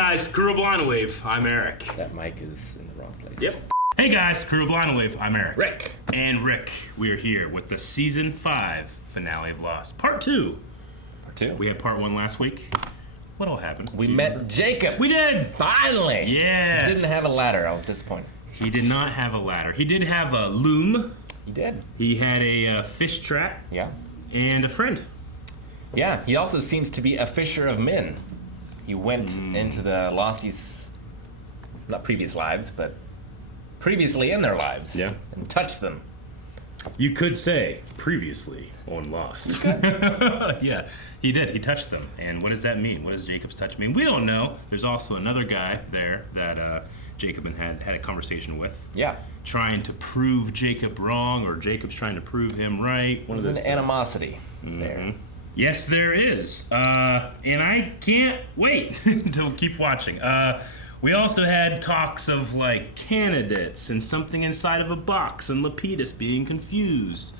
guys, crew of Blind Wave, I'm Eric. That mic is in the wrong place. Yep. Hey guys, crew of Blind Wave, I'm Eric. Rick. And Rick, we are here with the Season 5 finale of Lost. Part 2. Part 2. We had Part 1 last week. What all happened? We met Jacob. We did! Finally! Yes! He didn't have a ladder. I was disappointed. He did not have a ladder. He did have a loom. He did. He had a fish trap. Yeah. And a friend. Yeah, he also seems to be a fisher of men. He went into the Losties, not previous lives, but previously in their lives. Yeah. And touched them. You could say previously on Lost. Yeah, he did. He touched them. And what does that mean? What does Jacob's touch mean? We don't know. There's also another guy there that Jacob had a conversation with. Yeah. Trying to prove Jacob wrong, or Jacob's trying to prove him right. There's an animosity there. Yes, there is. And I can't wait to keep watching. We also had talks of like candidates and something inside of a box and Lapidus being confused.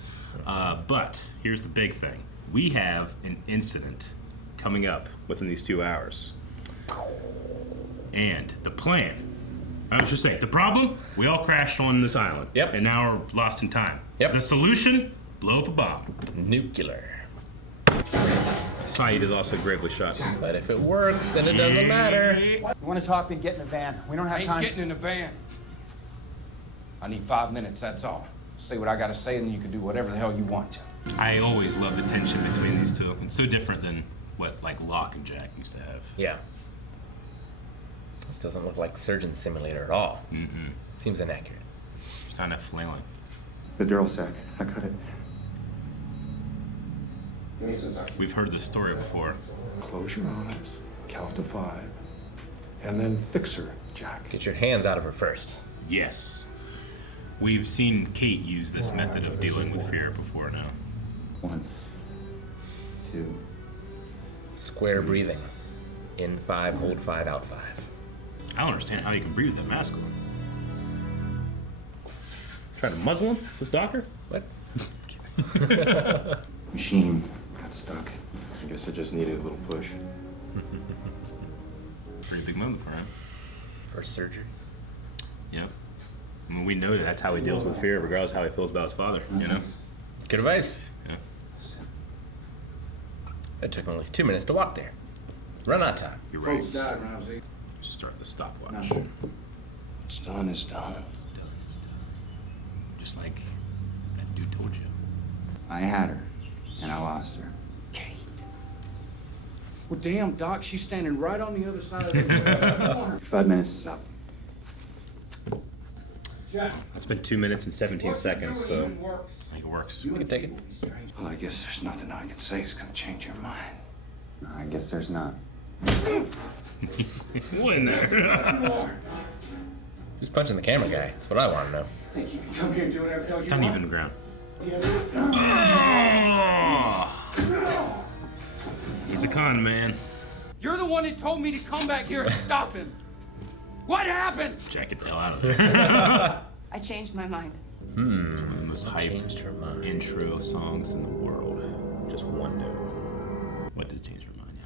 But here's the big thing. We have an incident coming up within these 2 hours. And the plan, I should say, the problem, we all crashed on this island. Yep. And now we're lost in time. Yep. The solution, blow up a bomb. Nuclear. Saeed is also gravely shot. But if it works, then it doesn't matter. You want to talk, then get in the van. We don't have time. I ain't getting in the van. I need 5 minutes, that's all. Say what I gotta say, and then you can do whatever the hell you want to. I always love the tension between these two. It's so different than what like Locke and Jack used to have. Yeah. This doesn't look like Surgeon Simulator at all. Seems inaccurate. Just not enough flailing. The drill sack. I cut it. We've heard this story before. Close your eyes, count to 5, and then fix her, Jack. Get your hands out of her first. Yes. We've seen Kate use this method of dealing with fear before now. 1, 2. Square breathing. In 5, hold 5, out 5. I don't understand how you can breathe with that mask on. Trying to muzzle him, this doctor? What? Machine got stuck. I guess I just needed a little push. Pretty big moment for him. First surgery. Yep. I mean, we know that's how he deals with fear, regardless of how he feels about his father, you know? It's good advice. Yeah. It took him at least 2 minutes to walk there. Run out of time. You're right. Folks died, Ramsey. Start the stopwatch. Nothing. What's done is done. It's done. Just like that dude told you. I had her, and I lost her. Kate. Well, damn, Doc, she's standing right on the other side of the corner. 5 minutes is up. Jack. It's been 2 minutes and 17 seconds, so Even works. I think it works. We can take it. Well, I guess there's nothing I can say that's gonna change your mind. No, I guess there's not. What in there? Who's punching the camera guy? That's what I want to know. Think you can come here and do whatever the hell you Not want? even the ground. Oh! He's a con man. You're the one that told me to come back here and stop him. What happened? Jack, get the hell out of there. I changed my mind. One of the most hype Changed her mind. intro songs in the world. Just one note. What did change her mind?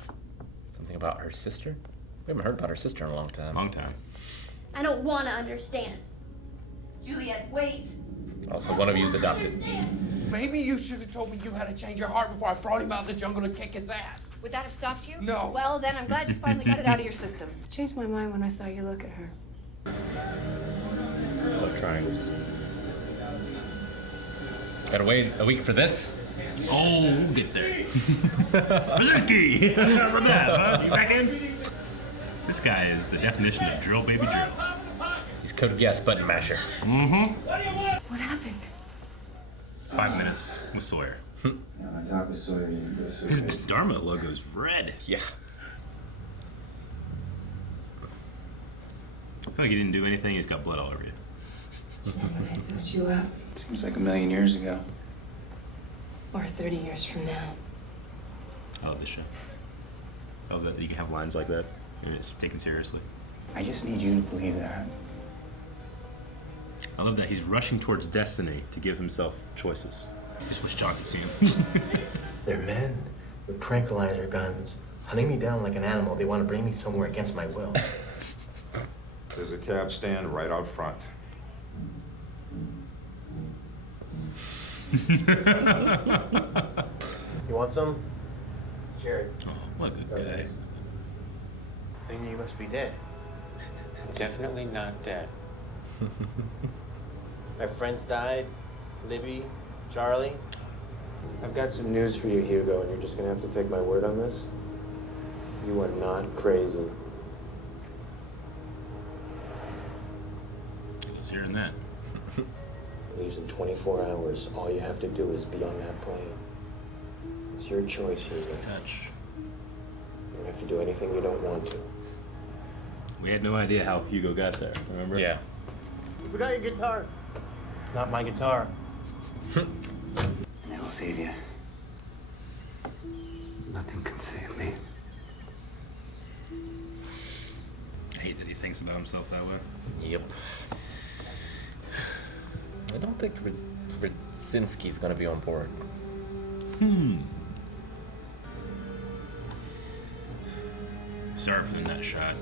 Something about her sister? We haven't heard about her sister in a long time. Long time. I don't want to understand. Juliet, wait. Also, one of you's adopted. Maybe you should have told me you had to change your heart before I brought him out of the jungle to kick his ass. Would that have stopped you? No. Well, then I'm glad you finally got it out of your system. Changed my mind when I saw you look at her. Love triangles. Gotta wait a week for this? Oh, we'll get there. Brzezinski! How about that, huh? You back in? This guy is the definition of drill baby drill. He's code guess button masher. What happened? 5 minutes with Sawyer. I talked with Sawyer. His Dharma logo's red. Yeah. I feel like he didn't do anything, he's got blood all over you. When I set you up, Seems like a million years ago. or 30 years from now. I love this show. I love that you can have lines like that and it's taken seriously. I just need you to believe that. I love that he's rushing towards destiny to give himself choices. Just wish John could see him. They're men with tranquilizer guns hunting me down like an animal. They want to bring me somewhere against my will. There's a cab stand right out front. You want some? It's Jared. Oh, what a good guy. Then you must be dead. Definitely not dead. My friends died. Libby, Charlie. I've got some news for you, Hugo, and you're just gonna have to take my word on this. You are not crazy. I was hearing that. Leaves in 24 hours. All you have to do is be on that plane. It's your choice, Here's Hugo. the touch. You don't have to do anything you don't want to. We had no idea how Hugo got there, remember? Yeah. You forgot your guitar. It's not my guitar. It'll save you. Nothing can save me. I hate that he thinks about himself that way. Yep. I don't think Brzezinski's gonna be on board. Sorry for the nut shot.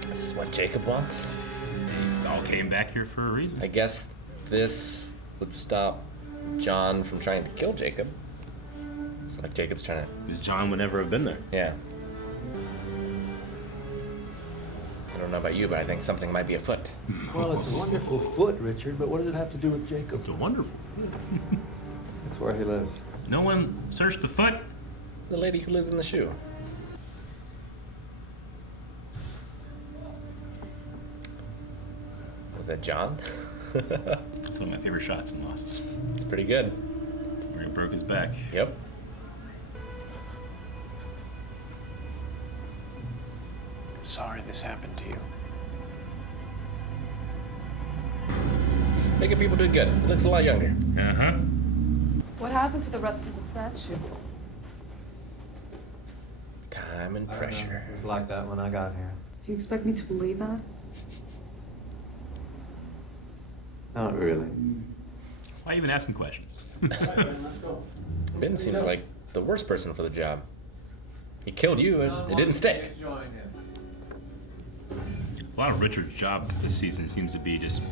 This is what Jacob wants? They all came back here for a reason. I guess this would stop John from trying to kill Jacob. So like Jacob's trying to... Because John would never have been there. Yeah. I don't know about you, but I think something might be afoot. Well, it's a wonderful foot, Richard, but what does it have to do with Jacob? It's a wonderful. That's where he lives. No one searched the foot. The lady who lives in the shoe. Was that John? It's one of my favorite shots in Lost. It's pretty good. Where he broke his back. Yep. Sorry this happened to you. Making people do good. He looks a lot younger. Uh-huh. What happened to the rest of the statue? Time and pressure. It was like that when I got here. Do you expect me to believe that? Not really. Why even ask me questions? Ben seems like the worst person for the job. He killed you and it didn't stick. A lot of Richard's job this season seems to be just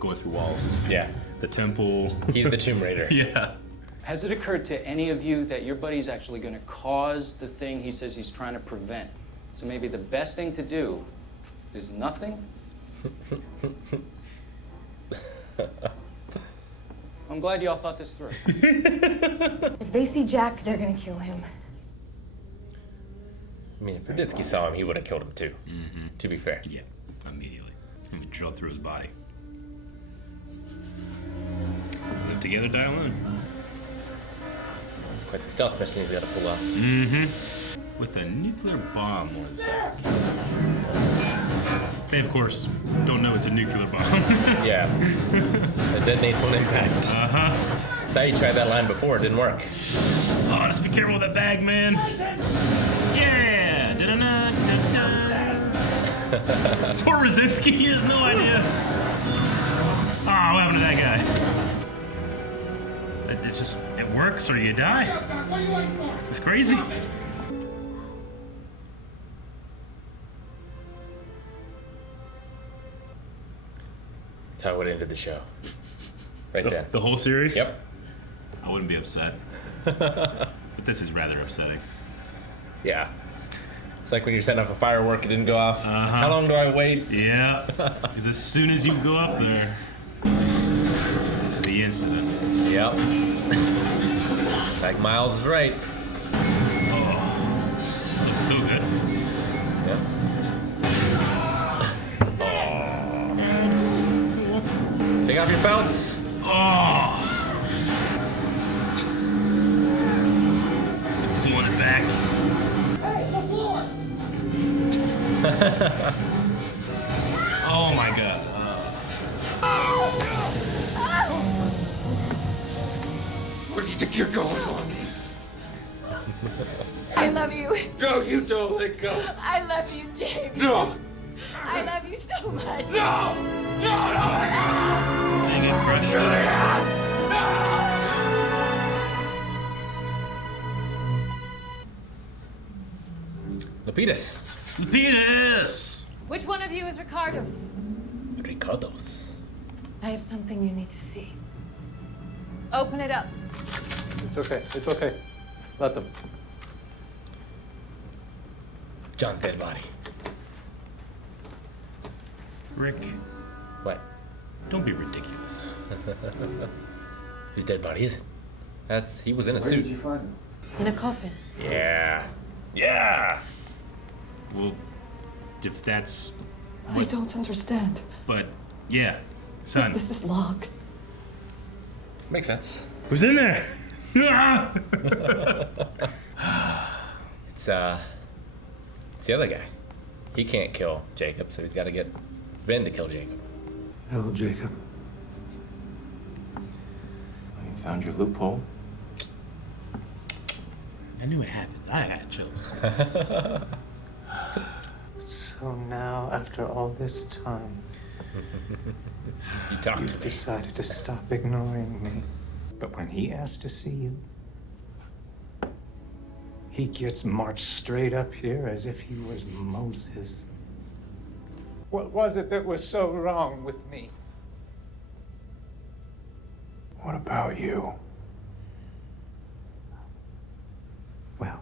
going through walls. Yeah. The temple. He's the Tomb Raider. Yeah. Has it occurred to any of you that your buddy's actually going to cause the thing he says he's trying to prevent? So maybe the best thing to do is nothing? I'm glad you all thought this through. If they see Jack, they're gonna kill him. I mean, if Ruditsky saw him, he would have killed him too. Mm-hmm. To be fair. Yeah, immediately. And we drilled through his body. Live together, die alone. It's quite the stealth mission he's got to pull off. Mm-hmm. With a nuclear bomb on his back. They, of course, don't know it's a nuclear bomb. Yeah. It detonates on impact. Uh-huh. Saeed tried that line before, it didn't work. Oh, just be careful with that bag, man. Yeah! Da-da-da, da-da. Poor Rosinski, he has no idea. Ah, what happened to that guy? It's just, it works or you die. It's crazy. That's how it ended the show. Right there. The whole series? Yep. I wouldn't be upset. But this is rather upsetting. Yeah. It's like when you're setting off a firework, it didn't go off. It's like, Uh-huh. how long do I wait? Yeah. Because as soon as you go up there, the incident. Yep. Like Miles is right. Oh, looks so good. Yep. Take off your belts. Oh. Just pulling it back. Oh my god. Where do you think you're going, Lonnie? I love you. No, you don't let go. I love you, James. No! I love you so much. No! No, no, Dang it, crushed. Lapidus. Lapidus! Which one of you is Ricardo's? Ricardo's. I have something you need to see. Open it up. It's okay. It's okay. Let them. John's dead body. Rick, What? don't be ridiculous. Whose dead body is it? He was in a suit. find him? In a coffin. Yeah. Yeah. Well, if that's... I don't understand. But, yeah, son. This is log. Makes sense. Who's in there? It's the other guy. He can't kill Jacob, so he's got to get Ben to kill Jacob. Hello, Jacob. You found your loophole? I knew it happened. I had chills. So now, after all this time, You talked you've to me. decided to stop ignoring me. But when he asks to see you, he gets marched straight up here as if he was Moses. What was it that was so wrong with me? What about you? Well,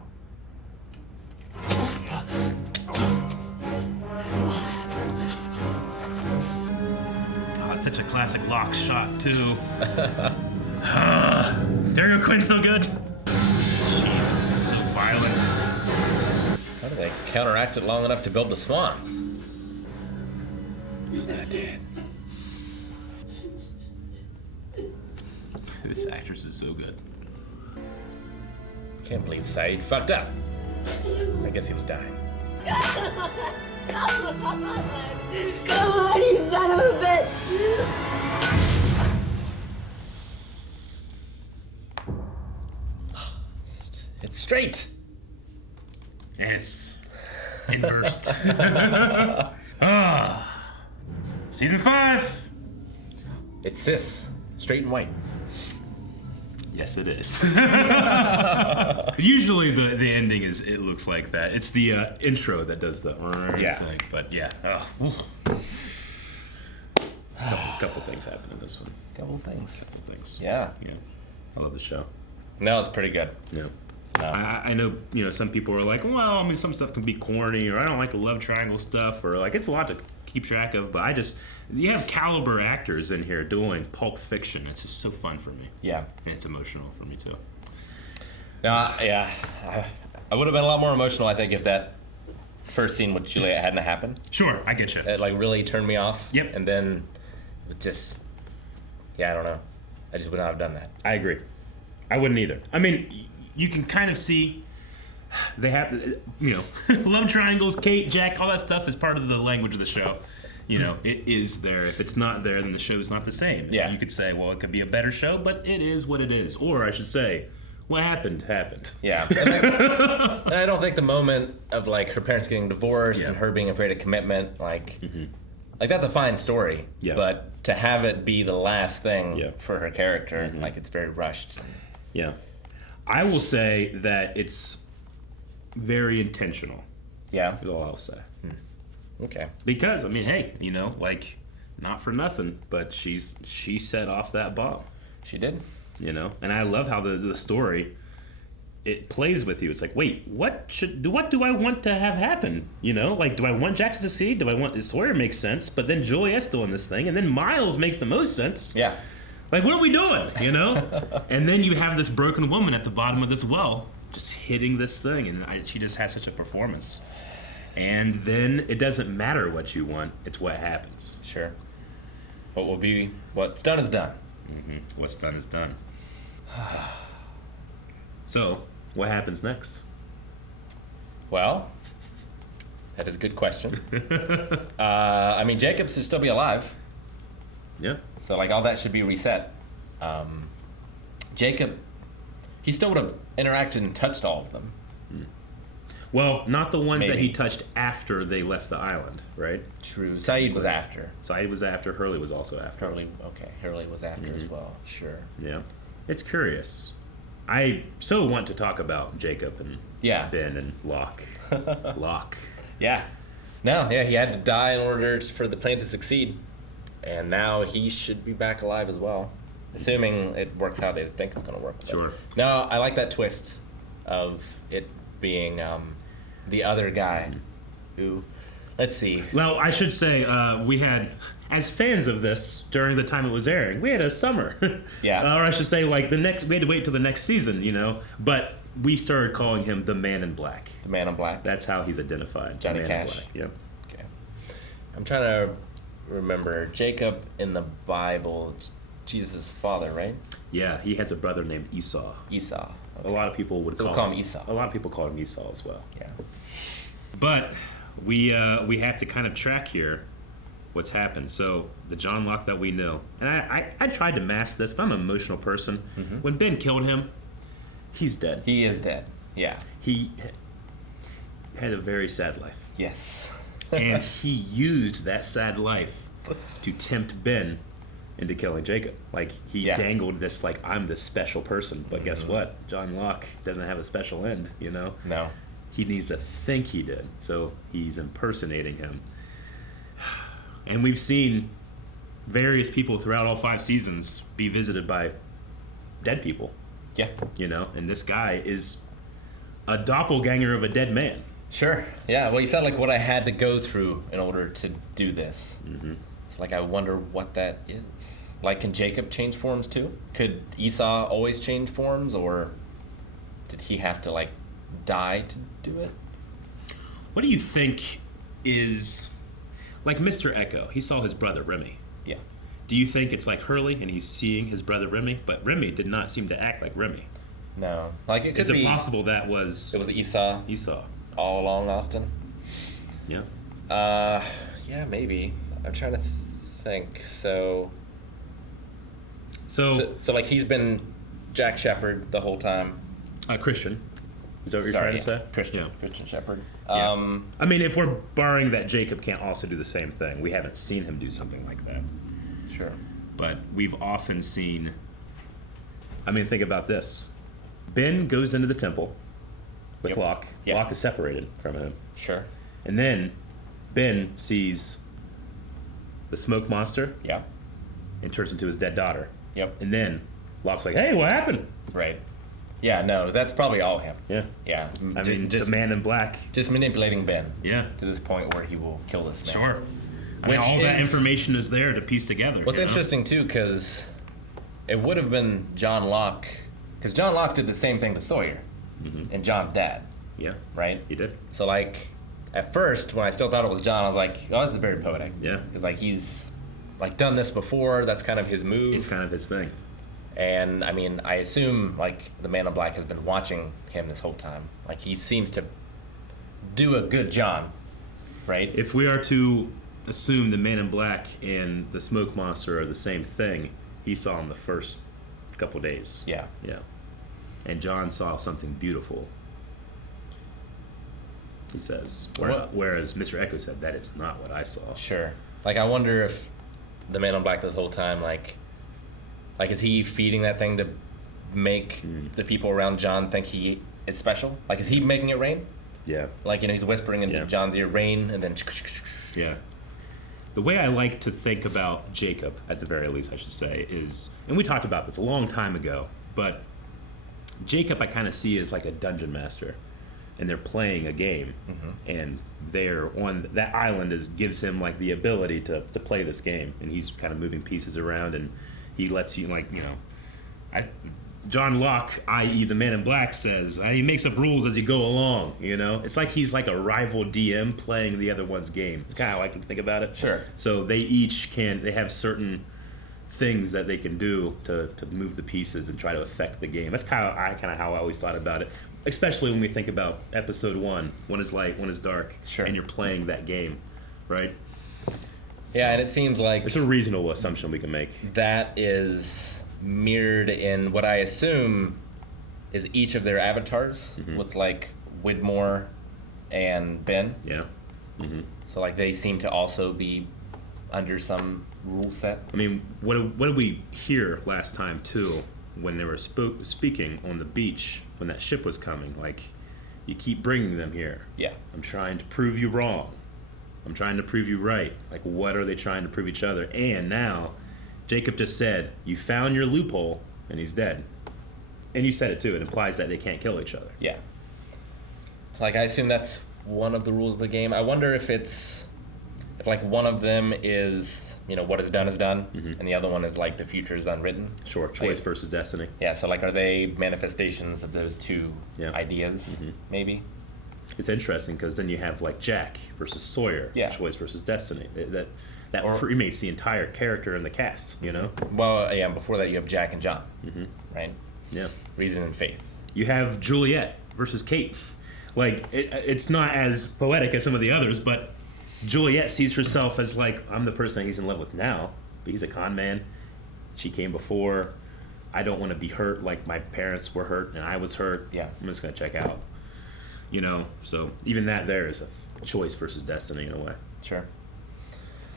Oh, it's such a classic lock shot, too. Dario Quinn's so good. Jesus, he's so violent. How do they counteract it long enough to build the swan? He's not dead. This actress is so good. Can't believe Saeed fucked up. I guess he was dying. Come on, you son of a bitch! It's straight. And it's inversed. Season 5. It's cis. Straight and white. Yes, it is. Usually the ending is, it looks like that. It's the intro that does the thing. But yeah. Couple things happen in this one. Couple things. Yeah. Yeah. I love the show. No, it's pretty good. Yeah. No. I know, some people are like, well, I mean, some stuff can be corny, or I don't like the love triangle stuff, or like, it's a lot to keep track of, but you have caliber actors in here doing Pulp Fiction. It's just so fun for me. Yeah. And it's emotional for me, too. Yeah. I would have been a lot more emotional, I think, if that first scene with Juliet hadn't happened. Sure, I get you. It, really turned me off. Yep. And then it just, I don't know. I just would not have done that. I agree. I wouldn't either. I mean, you can kind of see they have, love triangles, Kate, Jack, all that stuff is part of the language of the show. It is there. If it's not there, then the show's not the same. Yeah. You could say, well, it could be a better show, but it is what it is. Or I should say, what happened. Yeah. And I don't think the moment of, her parents getting divorced and her being afraid of commitment, that's a fine story. Yeah. But to have it be the last thing for her character, it's very rushed. Yeah. I will say that it's very intentional. Yeah. Is all I'll say. Okay. Because, I mean, hey, not for nothing, but she set off that bomb. She did. And I love how the story, it plays with you. It's like, wait, what do I want to have happen? Do I want Jack to succeed? Do I want Sawyer makes sense, but then Juliet's doing this thing, and then Miles makes the most sense. Yeah. Like, what are we doing? And then you have this broken woman at the bottom of this well, just hitting this thing, and she just has such a performance. And then it doesn't matter what you want; it's what happens. Sure. What's done is done. Mm-hmm. What's done is done. So, what happens next? Well, that is a good question. I mean, Jacob should still be alive. Yeah. So, all that should be reset. Jacob, he still would have interacted and touched all of them. Well, not the ones that Maybe. he touched after they left the island, right? True. Saeed was after. Saeed was after. Hurley was also after. Hurley was after as well. Sure. Yeah. It's curious. I so want to talk about Jacob and Ben and Locke. Locke. Yeah. No, yeah, he had to die in order for the plan to succeed. And now he should be back alive as well. Assuming it works how they think it's going to work. Sure. No, I like that twist of it being the other guy who, let's see. Well, I should say we had, as fans of this during the time it was airing, we had a summer. Yeah. Or I should say, like we had to wait till the next season, But we started calling him the Man in Black. The Man in Black. That's how he's identified. Johnny Man Cash. In Black. Yep. Okay. I'm trying to remember Jacob in the Bible. It's Jesus' father, right? Yeah, he has a brother named Esau. Esau. Okay. A lot of people would call him Esau. A lot of people call him Esau as well. Yeah. But we have to kind of track here what's happened. So the John Locke that we know, and I tried to mask this, but I'm an emotional person. Mm-hmm. When Ben killed him, he's dead. He is dead. Yeah. He had a very sad life. Yes. And he used that sad life to tempt Ben into killing Jacob. Like, he dangled this, like, I'm this special person. But guess what? John Locke doesn't have a special end, No. He needs to think he did. So he's impersonating him. And we've seen various people throughout all 5 seasons be visited by dead people. Yeah. And this guy is a doppelganger of a dead man. Sure. Yeah. Well, you said like what I had to go through in order to do this. Mm-hmm. It's like I wonder what that is. Like, can Jacob change forms too? Could Esau always change forms, or did he have to like die to do it? What do you think is like Mr. Echo? He saw his brother Remy. Yeah. Do you think it's like Hurley and he's seeing his brother Remy? But Remy did not seem to act like Remy. No. Like, it could Is be it possible that was... It was Esau. Esau. All along, Austin? Yeah. Yeah, maybe. I'm trying to think. So like he's been Jack Shepherd the whole time. Christian. Is that what you're trying to say? Christian. Yeah. Christian Shepherd. Yeah. I mean, if we're barring that Jacob can't also do the same thing, we haven't seen him do something like that. Sure. But we've often seen... I mean, think about this. Ben goes into the temple with Locke. Yep. Locke is separated from him. Sure. And then Ben sees the smoke monster. Yeah. And turns into his dead daughter. Yep. And then Locke's like, hey, what happened? Right. Yeah, no, that's probably all him. Yeah. Yeah. I mean, just the Man in Black. Just manipulating Ben. Yeah. To this point where he will kill this man. Sure. I mean, all that information is there to piece together. What's interesting, too, because it would have been John Locke, because John Locke did the same thing to Sawyer and John's dad. Yeah. Right? He did. So, like, at first, when I still thought it was John, I was like, oh, this is very poetic. Yeah. Because, like, he's, like, done this before. That's kind of his move. It's kind of his thing. And, I mean, I assume, like, the Man in Black has been watching him this whole time. Like, he seems to do a good John, right? If we are to assume the Man in Black and the smoke monster are the same thing, he saw him the first couple days. Yeah. Yeah. And John saw something beautiful, he says. Whereas Mr. Echo said, that is not what I saw. Sure. Like, I wonder if the Man in Black this whole time, like is he feeding that thing to make the people around John think he is special? Like, is he making it rain? Yeah. Like, he's whispering into John's ear, rain, and then... Yeah. The way I like to think about Jacob, at the very least, I should say, is, and we talked about this a long time ago, but Jacob I kind of see as like a dungeon master, and they're playing a game, and they're on that island gives him like the ability to play this game, and he's kind of moving pieces around, and he lets you, like, John Locke, i.e. the Man in Black, says he makes up rules as you go along. It's like he's like a rival DM playing the other one's game. It's kind of how I like to think about it. Sure. So they have certain things that they can do to move the pieces and try to affect the game. That's kind of how I always thought about it, especially when we think about episode 1, one is light, one is dark, and you're playing that game, right? Yeah, and it seems like it's a reasonable assumption we can make. That is mirrored in what I assume is each of their avatars, with like Widmore and Ben. Yeah. So like they seem to also be under some rule set. I mean, what did we hear last time too? when they were speaking on the beach when that ship was coming. Like, you keep bringing them here. Yeah. I'm trying to prove you wrong. I'm trying to prove you right. Like, what are they trying to prove each other? And now, Jacob just said, you found your loophole, and he's dead. And you said it too. It implies that they can't kill each other. Yeah. Like, I assume that's one of the rules of the game. I wonder if like one of them is, what is done, and the other one is like the future is unwritten. Sure, choice versus destiny. Yeah, so like, are they manifestations of those two ideas, maybe? It's interesting because then you have like Jack versus Sawyer, choice versus destiny. That premates the entire character in the cast, Well, yeah, before that you have Jack and John, right? Yeah. Reason and faith. You have Juliet versus Kate. Like, it's not as poetic as some of the others, but Juliet sees herself as like, I'm the person that he's in love with now, but he's a con man. She came before. I don't want to be hurt like my parents were hurt and I was hurt. Yeah. I'm just going to check out. So even that there is a choice versus destiny in a way. Sure.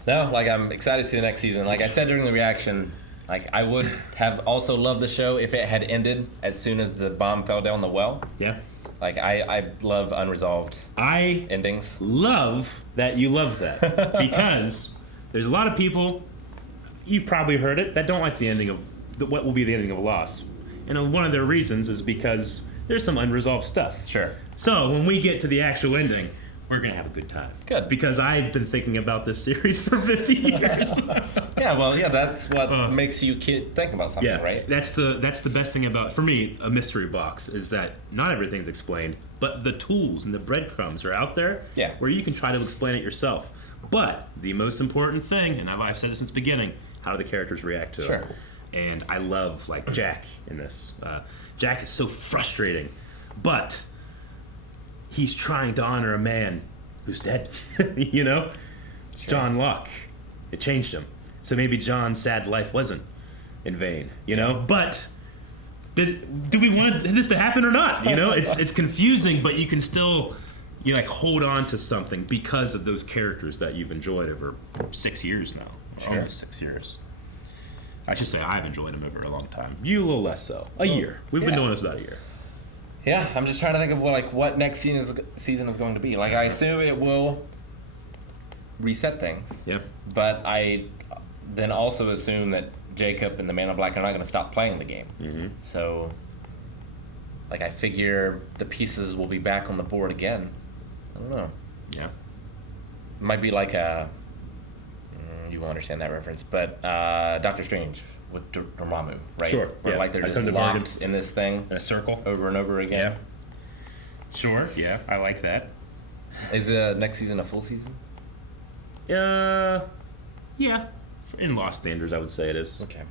No, like, I'm excited to see the next season. Like I said during the reaction, like, I would have also loved the show if it had ended as soon as the bomb fell down the well. Yeah. Like, I love unresolved endings. Love that you love that. Because there's a lot of people, you've probably heard it, that don't like the ending of what will be the ending of Lost. And one of their reasons is because there's some unresolved stuff. Sure. So when we get to the actual ending, we're going to have a good time. Good. Because I've been thinking about this series for 50 years. That's what makes you think about something, right? That's the best thing about, for me, a mystery box, is that not everything's explained, but the tools and the breadcrumbs are out there where you can try to explain it yourself. But the most important thing, and I've said this since the beginning, how do the characters react to it? And I love, like, Jack in this. Jack is so frustrating, but he's trying to honor a man who's dead, Sure. John Locke, it changed him. So maybe John's sad life wasn't in vain, But do we want this to happen or not? It's confusing, but you can still, hold on to something because of those characters that you've enjoyed over 6 years now. Sure. Almost 6 years. I should say I've enjoyed them over a long time. You a little less so. A year. We've been doing this about a year. Yeah, I'm just trying to think of what next season is going to be. Like, I assume it will reset things. Yeah. But I then also assume that Jacob and the Man in Black are not going to stop playing the game. Mm-hmm. So, like, I figure the pieces will be back on the board again. I don't know. Yeah. It might be like you won't understand that reference, but Doctor Strange with Dormammu, right? Sure. Where like they're just locked in this thing in a circle over and over again. Yeah. Sure. Yeah, I like that. Is the next season a full season? Yeah. In Lost standards, I would say it is. Okay.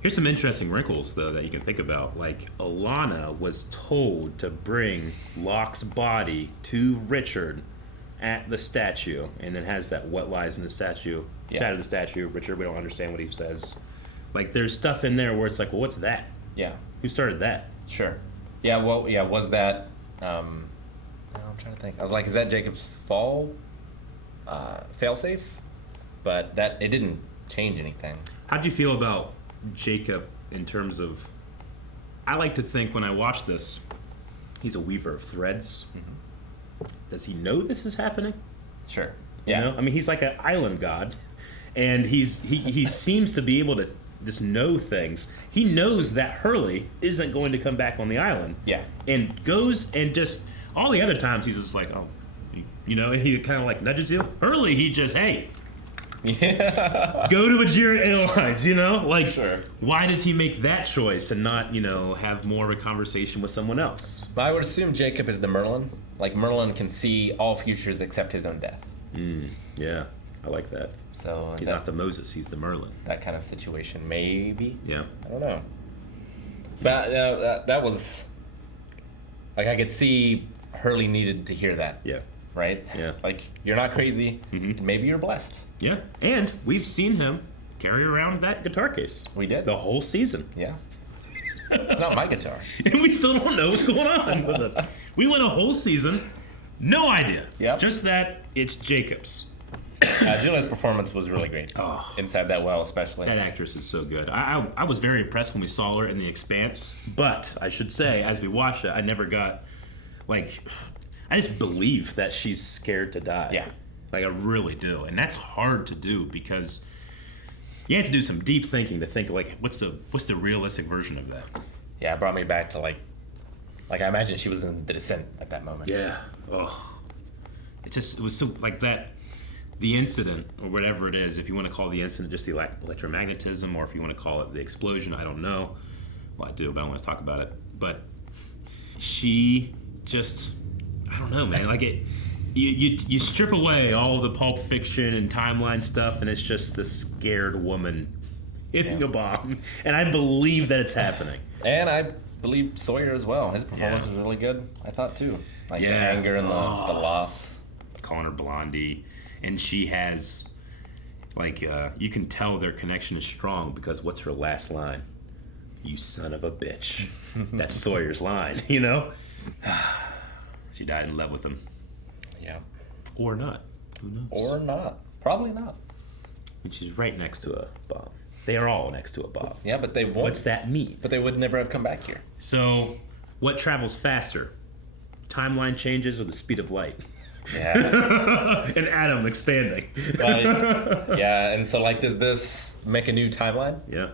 Here's some interesting wrinkles, though, that you can think about. Like, Alana was told to bring Locke's body to Richard at the statue, and then has that what lies in the statue, chat of the statue. Richard, we don't understand what he says. Like, there's stuff in there where it's like, well, what's that? Yeah. Who started that? Sure. Yeah, well, yeah, was that, I'm trying to think. I was like, is that Jacob's failsafe? But it didn't change anything. How'd you feel about Jacob in terms of, I like to think when I watch this, he's a weaver of threads. Mm-hmm. Does he know this is happening? Sure. Yeah. I mean, he's like an island god, and he seems to be able to just know things. He knows that Hurley isn't going to come back on the island. Yeah. And goes and just, all the other times he's just like, oh, and he kind of like nudges you. Hurley, he just, hey, go to Ajira Airlines, Like, sure. Why does he make that choice and not, have more of a conversation with someone else? But I would assume Jacob is the Merlin. Like, Merlin can see all futures except his own death. Yeah, I like that. So he's not the Moses, he's the Merlin. That kind of situation, maybe. Yeah. I don't know. But that was, like, I could see Hurley needed to hear that. Yeah. Right? Yeah. Like, you're not crazy. Mm-hmm. Maybe you're blessed. Yeah. And we've seen him carry around that guitar case. We did. The whole season. Yeah. It's not my guitar. And we still don't know what's going on with it. We went a whole season, no idea. Yep. Just that it's Jacob's. Julia's performance was really great. Inside that well, especially. That actress is so good. I was very impressed when we saw her in The Expanse, but I should say, as we watched it, I never got, like, I just believe that she's scared to die. Yeah. Like, I really do. And that's hard to do because you have to do some deep thinking to think, like, what's the realistic version of that? Yeah, it brought me back to, like I imagine she was in The Descent at that moment. Yeah. It was so, like, that, the incident, or whatever it is, if you want to call the incident just the electromagnetism, or if you want to call it the explosion, I don't know. Well, I do, but I don't want to talk about it. But she just, I don't know, man. Like, you strip away all the Pulp Fiction and timeline stuff, and it's just the scared woman hitting a bomb. And I believe that it's happening. And I believe Sawyer as well. His performance was really good, I thought, too. Like, the anger and the loss. Calling her Blondie. And she has, like, you can tell their connection is strong because what's her last line? You son of a bitch. That's Sawyer's line, you know? She died in love with him. Yeah. Or not. Who knows? Or not. Probably not. And she's right next to a bomb. They are all next to a bomb. Yeah, but they won't. What's that mean? But they would never have come back here. So, what travels faster? Timeline changes or the speed of light? Yeah. An atom expanding. Well, yeah, and so, like, does this make a new timeline? Yeah.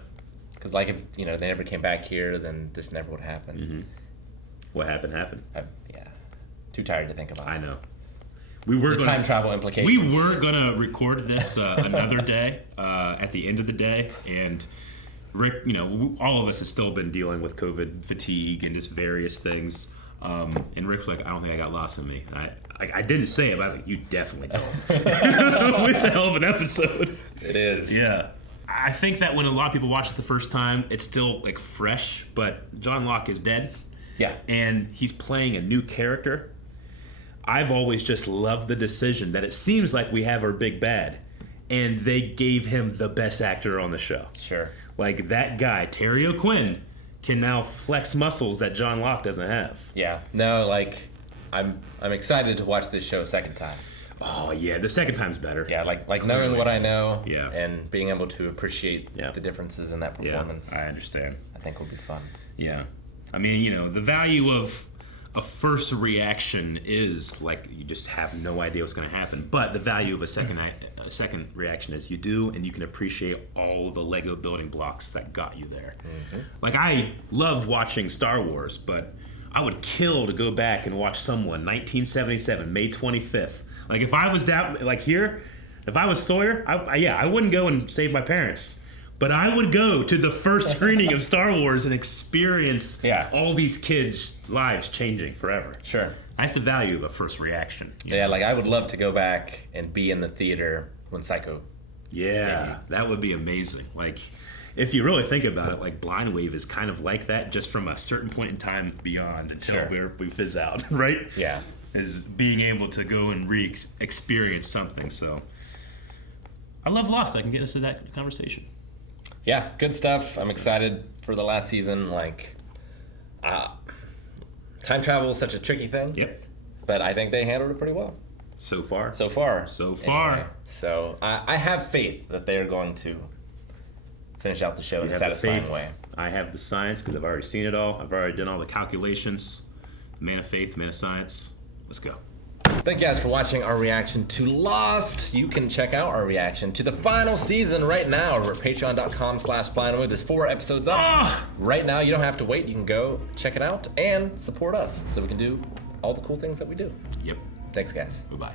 Because, like, if, they never came back here, then this never would happen. Mm-hmm. What happened. Yeah. Too tired to think about it. I know. We were gonna, time travel implications. We were going to record this another day, at the end of the day, and Rick, all of us have still been dealing with COVID fatigue and just various things. And Rick's like, I don't think I got lost in me. I didn't say it, but I was like, you definitely don't. It's a hell of an episode. It is. Yeah. I think that when a lot of people watch it the first time, it's still, like, fresh, but John Locke is dead. Yeah. And he's playing a new character. I've always just loved the decision that it seems like we have our big bad, and they gave him the best actor on the show. Sure. Like, that guy, Terry O'Quinn, can now flex muscles that John Locke doesn't have. Yeah. No, like, I'm excited to watch this show a second time. Oh, yeah, the second time's better. Yeah, like knowing what I know, yeah, and being able to appreciate the differences in that performance. Yeah, I understand. I think will be fun. Yeah. I mean, the value of a first reaction is, like, you just have no idea what's going to happen. But the value of a second reaction is you do, and you can appreciate all the Lego building blocks that got you there. Mm-hmm. Like, I love watching Star Wars, but I would kill to go back and watch someone, 1977, May 25th. Like, if I was down, like, here, if I was Sawyer, I wouldn't go and save my parents. But I would go to the first screening of Star Wars and experience all these kids' lives changing forever. Sure. That's the value of a first reaction. Yeah, like, I would love to go back and be in the theater when Psycho. Yeah, that would be amazing. Like, if you really think about it, like, Blind Wave is kind of like that, just from a certain point in time beyond until we fizz out, right? Yeah. Is being able to go and experience something. So, I love Lost. I can get us to that conversation. Yeah, good stuff. I'm excited for the last season. Like, time travel is such a tricky thing. Yep. But I think they handled it pretty well. So far. Anyway, so I have faith that they are going to finish out the show in a satisfying way. I have the science because I've already seen it all. I've already done all the calculations. Man of faith, man of science. Let's go. Thank you guys for watching our reaction to Lost. You can check out our reaction to the final season right now over at patreon.com/blindwave. There's 4 episodes up. Right now, you don't have to wait. You can go check it out and support us so we can do all the cool things that we do. Yep. Thanks, guys. Bye-bye.